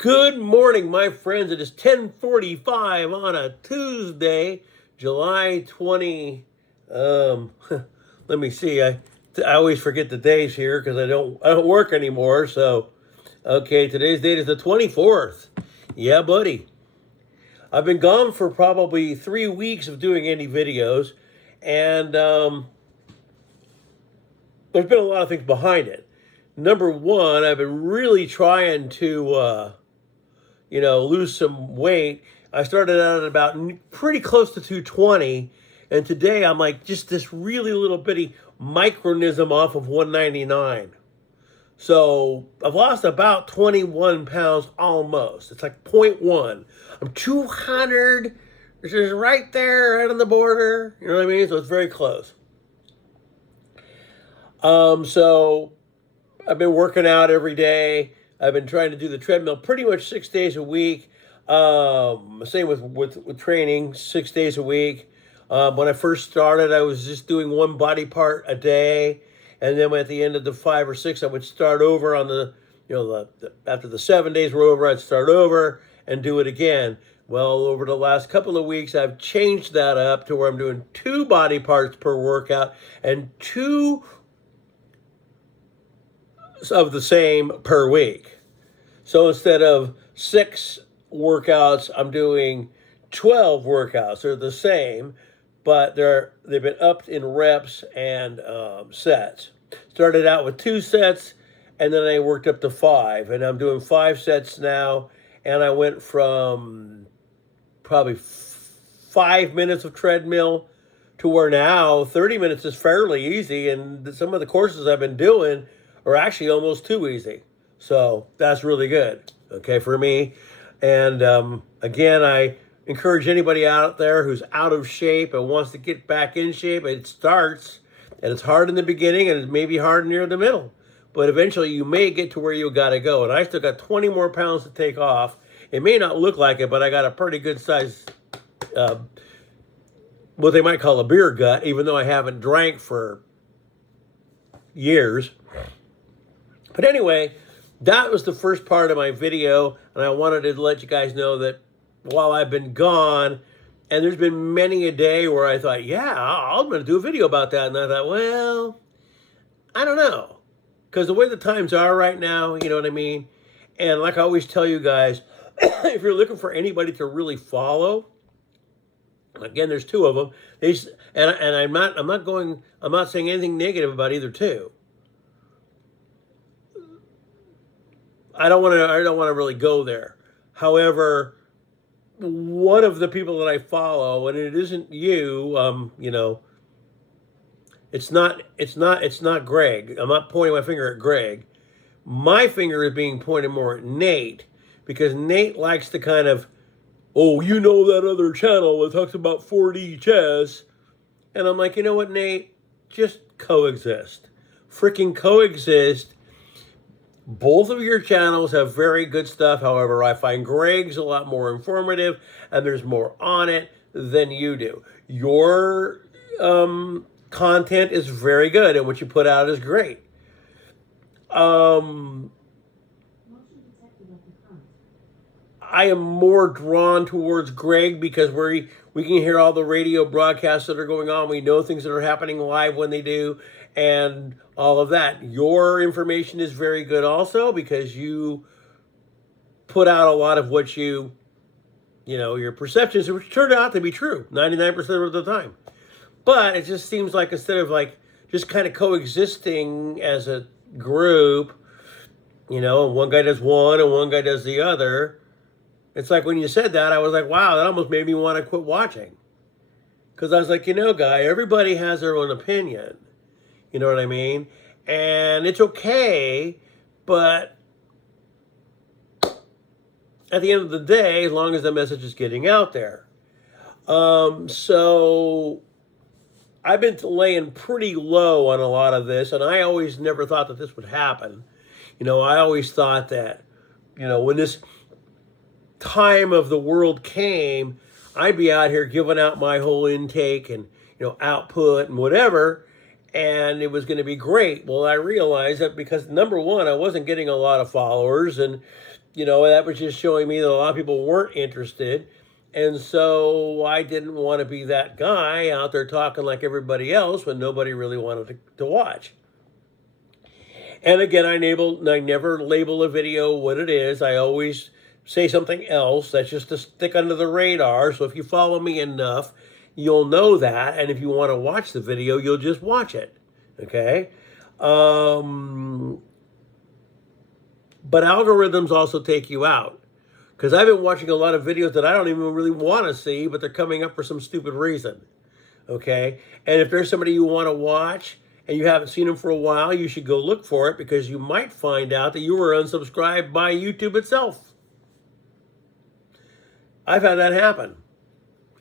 Good morning, my friends. It is 10:45 on a Tuesday, July 20. Let me see. I always forget the days here because I don't work anymore. So, okay, today's date is the 24th. Yeah, buddy. I've been gone for probably 3 weeks of doing any videos, and there's been a lot of things behind it. Number one, I've been really trying to lose some weight. I started out at about pretty close to 220, and today I'm like just this really little bitty micronism off of 199. So I've lost about 21 pounds almost. It's like point 0.1. I'm 200, which is right there, right on the border. You know what I mean? So it's very close. So I've been working out every day. I've been trying to do the treadmill pretty much 6 days a week. Same with training, 6 days a week. When I first started, I was just doing one body part a day. And then at the end of the 5 or 6, I would start over on after the 7 days were over, I'd start over and do it again. Well, over the last couple of weeks, I've changed that up to where I'm doing 2 body parts per workout and 2 of the same per week. So instead of 6 workouts, I'm doing 12 workouts. They're the same, but they've been upped in reps and sets. Started out with 2 sets, and then I worked up to 5, and I'm doing 5 sets now. And I went from probably 5 minutes of treadmill to where now 30 minutes is fairly easy, and some of the courses I've been doing are actually almost too easy. So that's really good, okay, for me. And again, I encourage anybody out there who's out of shape and wants to get back in shape. It starts, and it's hard in the beginning, and it's maybe hard near the middle. But eventually you may get to where you got to go. And I still got 20 more pounds to take off. It may not look like it, but I got a pretty good size, what they might call a beer gut, even though I haven't drank for years. But anyway, that was the first part of my video, and I wanted to let you guys know that while I've been gone, and there's been many a day where I thought, yeah, I'm going to do a video about that, and I thought, well, I don't know, because the way the times are right now, you know what I mean? And like I always tell you guys, if you're looking for anybody to really follow, again, there's 2 of them. And I'm not saying anything negative about either 2. I don't want to really go there. However, one of the people that I follow, and it isn't you, it's not Greg. I'm not pointing my finger at Greg. My finger is being pointed more at Nate, because Nate likes to kind of, that other channel that talks about 4D chess. And I'm like, you know what, Nate? Just coexist. Freaking coexist. Both of your channels have very good stuff. However, I find Greg's a lot more informative, and there's more on it than you do. Your content is very good, and what you put out is great. I am more drawn towards Greg because we can hear all the radio broadcasts that are going on. We know things that are happening live when they do, and all of that. Your information is very good also because you put out a lot of what your perceptions, which turned out to be true 99% of the time. But it just seems like instead of just kind of coexisting as a group, one guy does one and one guy does the other. It's like when you said that, I was like, wow, that almost made me want to quit watching. Because I was like, guy, everybody has their own opinion. You know what I mean? And it's okay, but at the end of the day, as long as the message is getting out there. So I've been laying pretty low on a lot of this, and I always never thought that this would happen. I always thought that, when this time of the world came, I'd be out here giving out my whole intake and, output and whatever, and it was going to be great. Well, I realized that because, number one, I wasn't getting a lot of followers, and that was just showing me that a lot of people weren't interested. And so I didn't want to be that guy out there talking like everybody else when nobody really wanted to watch. And again, I never label a video what it is. I always say something else that's just to stick under the radar. So if you follow me enough, you'll know that. And if you want to watch the video, you'll just watch it. Okay? But algorithms also take you out. Because I've been watching a lot of videos that I don't even really want to see, but they're coming up for some stupid reason. Okay? And if there's somebody you want to watch and you haven't seen them for a while, you should go look for it, because you might find out that you were unsubscribed by YouTube itself. I've had that happen.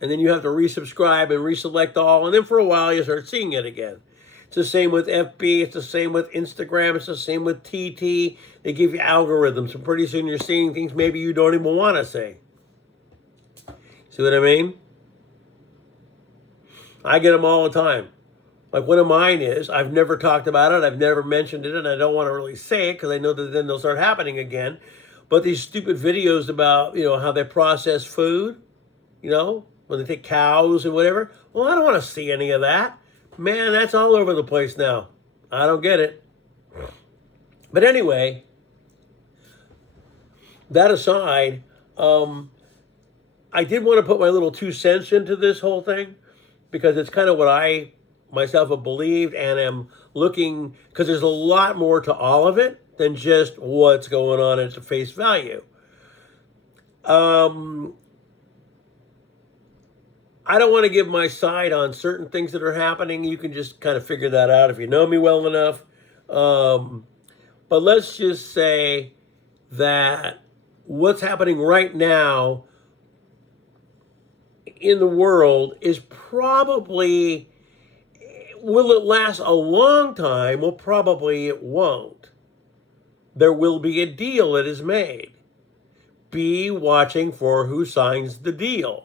And then you have to resubscribe and reselect all, and then for a while you start seeing it again. It's the same with FB, it's the same with Instagram, it's the same with TT. They give you algorithms, and pretty soon you're seeing things maybe you don't even want to see. See what I mean? I get them all the time. Like one of mine is, I've never talked about it, I've never mentioned it, and I don't want to really say it because I know that then they'll start happening again. But these stupid videos about, how they process food, when they take cows and whatever. Well, I don't want to see any of that. Man, that's all over the place now. I don't get it. But anyway, that aside, I did want to put my little 2 cents into this whole thing, because it's kind of what I myself have believed and am looking, because there's a lot more to all of it than just what's going on at face value. I don't want to give my side on certain things that are happening. You can just kind of figure that out if you know me well enough. But let's just say that what's happening right now in the world is probably, will it last a long time? Well, probably it won't. There will be a deal that is made. Be watching for who signs the deal.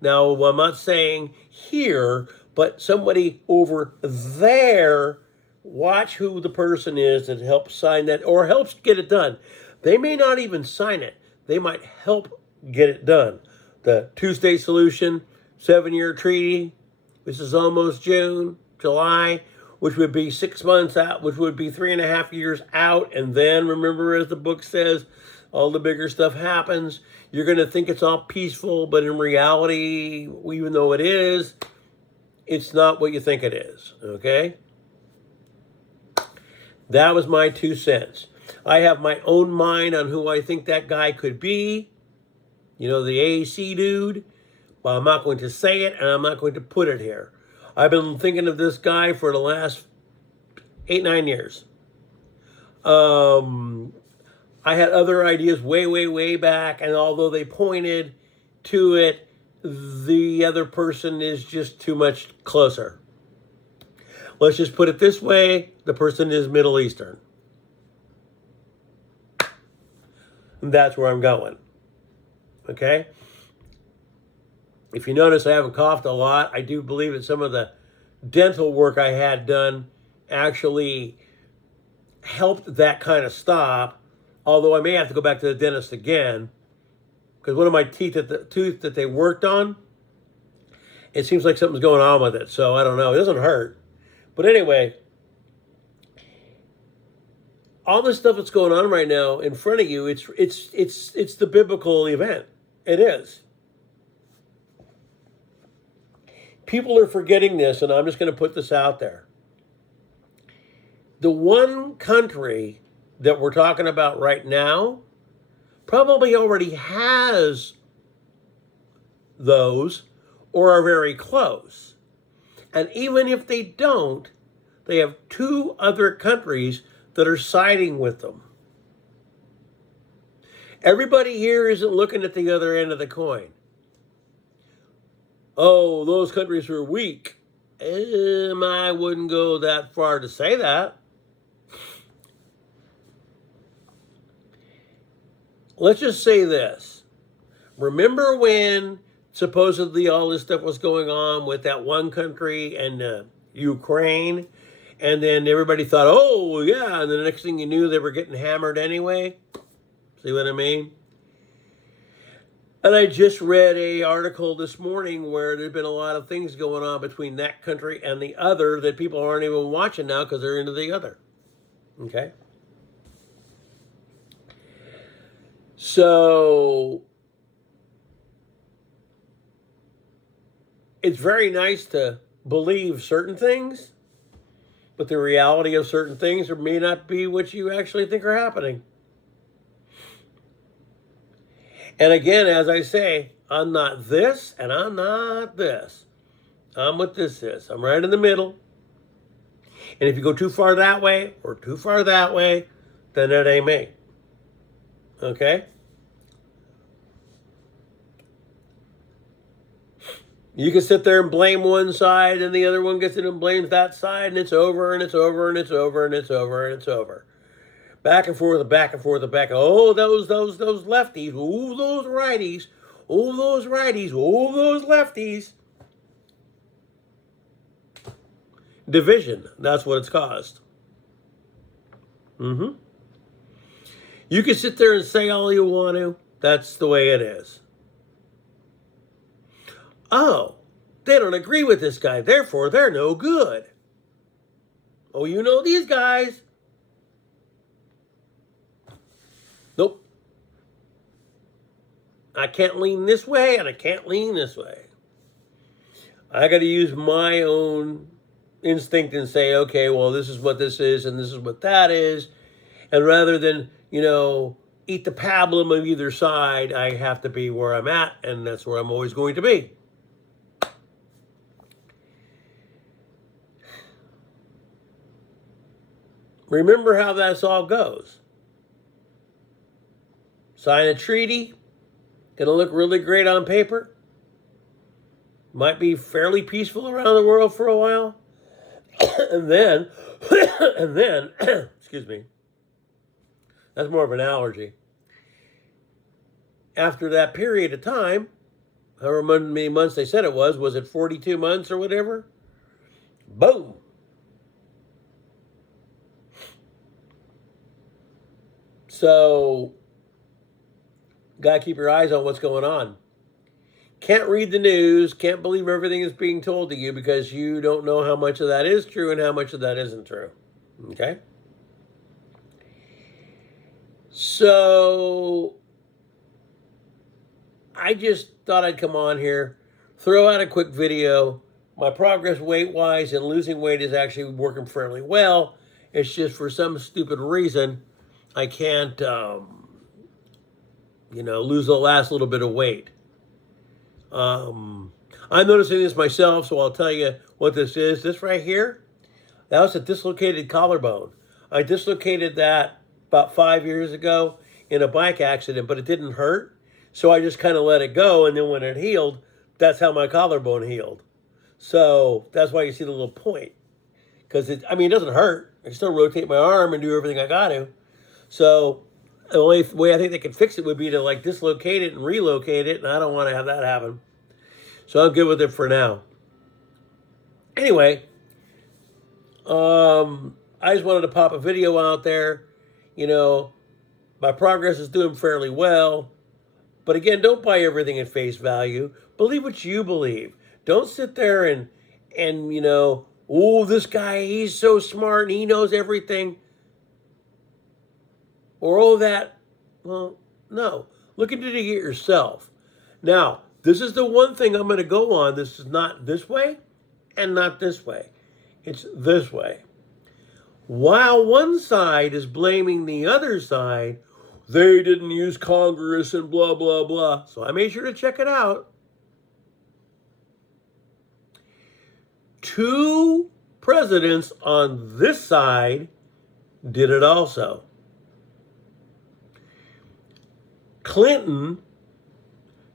Now, I'm not saying here, but somebody over there, watch who the person is that helps sign that or helps get it done. They may not even sign it. They might help get it done. The two-state solution, 7-year treaty, which is almost June, July, which would be 6 months out, which would be 3.5 years out. And then, remember, as the book says, all the bigger stuff happens. You're going to think it's all peaceful, but in reality, even though it is, it's not what you think it is, okay? That was my 2 cents. I have my own mind on who I think that guy could be. The AAC dude. But I'm not going to say it, and I'm not going to put it here. I've been thinking of this guy for the last 8-9 years. I had other ideas way, way, way back, and although they pointed to it, the other person is just too much closer. Let's just put it this way, the person is Middle Eastern. And that's where I'm going. Okay? If you notice, I haven't coughed a lot. I do believe that some of the dental work I had done actually helped that kind of stop. Although I may have to go back to the dentist again, because one of my tooth that they worked on, it seems like something's going on with it. So I don't know. It doesn't hurt. But anyway, all this stuff that's going on right now in front of you, it's the biblical event. It is. People are forgetting this, and I'm just going to put this out there. The one country that we're talking about right now probably already has those or are very close. And even if they don't, they have 2 other countries that are siding with them. Everybody here isn't looking at the other end of the coin. Oh, those countries are weak. I wouldn't go that far to say that. Let's just say this. Remember when supposedly all this stuff was going on with that one country and Ukraine? And then everybody thought, oh, yeah. And then the next thing you knew, they were getting hammered anyway. See what I mean? And I just read a article this morning where there's been a lot of things going on between that country and the other that people aren't even watching now because they're into the other. Okay? So it's very nice to believe certain things, but the reality of certain things may not be what you actually think are happening. And again, as I say, I'm not this and I'm not this. I'm what this is. I'm right in the middle. And if you go too far that way or too far that way, then it ain't me. Okay? You can sit there and blame one side and the other one gets in and blames that side and it's over and it's over and it's over and it's over and it's over. Back and forth, back and forth, back. Oh, those lefties. Oh, those righties. Oh, those righties. Oh, those lefties. Division. That's what it's caused. You can sit there and say all you want to. That's the way it is. Oh, they don't agree with this guy. Therefore, they're no good. Oh, you know these guys. Nope. I can't lean this way and I can't lean this way. I got to use my own instinct and say, okay, well, this is what this is and this is what that is. And rather than, eat the pablum of either side, I have to be where I'm at, and that's where I'm always going to be. Remember how this all goes. Sign a treaty, gonna look really great on paper. Might be fairly peaceful around the world for a while. and then, excuse me, that's more of an allergy. After that period of time, however many months they said it was it 42 months or whatever? Boom. So, got to keep your eyes on what's going on. Can't read the news, can't believe everything is being told to you because you don't know how much of that is true and how much of that isn't true. Okay? So, I just thought I'd come on here, throw out a quick video. My progress weight-wise and losing weight is actually working fairly well. It's just for some stupid reason, I can't, lose the last little bit of weight. I'm noticing this myself, so I'll tell you what this is. This right here, that was a dislocated collarbone. I dislocated that about 5 years ago in a bike accident, but it didn't hurt. So I just kind of let it go, and then when it healed, that's how my collarbone healed. So that's why you see the little point. Because it doesn't hurt. I can still rotate my arm and do everything I got to. So the only way I think they could fix it would be to dislocate it and relocate it, and I don't want to have that happen. So I'm good with it for now. Anyway, I just wanted to pop a video out there. My progress is doing fairly well. But again, don't buy everything at face value. Believe what you believe. Don't sit there and oh, this guy, he's so smart and he knows everything. Or all that. Well, no. Look into it yourself. Now, this is the one thing I'm going to go on. This is not this way and not this way. It's this way. While one side is blaming the other side, they didn't use Congress and blah, blah, blah. So I made sure to check it out. 2 presidents on this side did it also. Clinton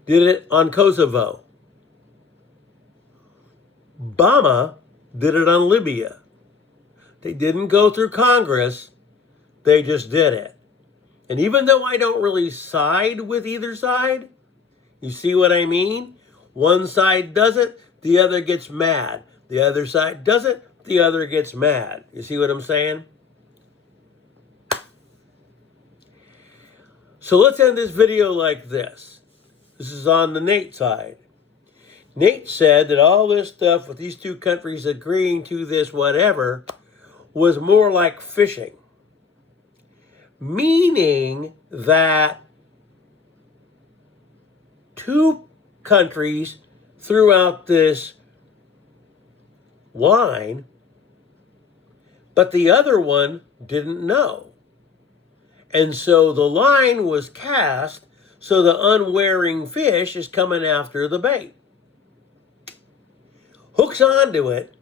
did it on Kosovo. Obama did it on Libya. They didn't go through Congress. They just did it. And even though I don't really side with either side, you see what I mean? One side does it, the other gets mad. The other side does it, the other gets mad. You see what I'm saying? So let's end this video like this. This is on the Nate side. Nate said that all this stuff with these two countries agreeing to this whatever was more like fishing. Meaning that two countries threw out this line, but the other one didn't know. And so the line was cast, so the unwary fish is coming after the bait. Hooks onto it,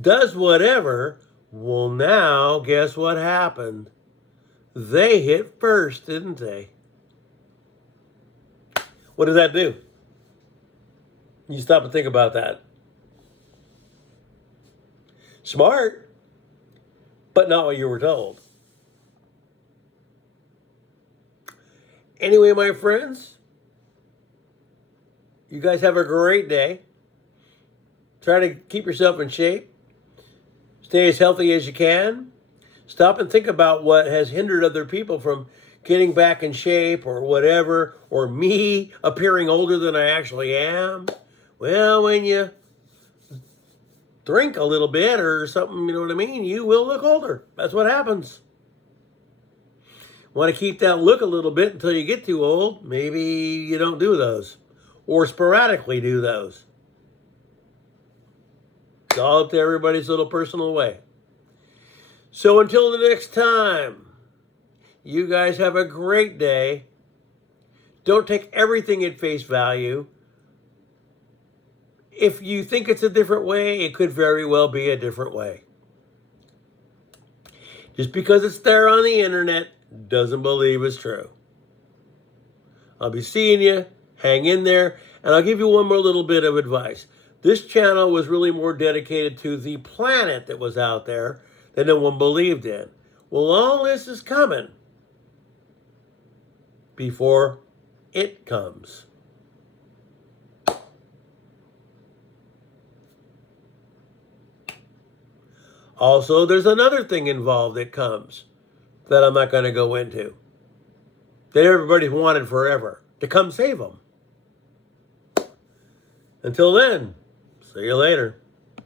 does whatever. Well, now, guess what happened? They hit first, didn't they? What does that do? You stop and think about that. Smart, but not what you were told. Anyway, my friends, you guys have a great day. Try to keep yourself in shape. Stay as healthy as you can. Stop and think about what has hindered other people from getting back in shape or whatever, or me appearing older than I actually am. Well, when you drink a little bit or something, you know what I mean, you will look older. That's what happens. Want to keep that look a little bit until you get too old? Maybe you don't do those, or sporadically do those. It's all up to everybody's little personal way. So until the next time, you guys have a great day. Don't take everything at face value. If you think it's a different way, it could very well be a different way. Just because it's there on the internet doesn't believe it's true. I'll be seeing you. Hang in there. And I'll give you one more little bit of advice. This channel was really more dedicated to the planet that was out there that no one believed in. Well, all this is coming before it comes. Also, there's another thing involved that comes that I'm not going to go into, that everybody's wanted forever, to come save them. Until then, see you later.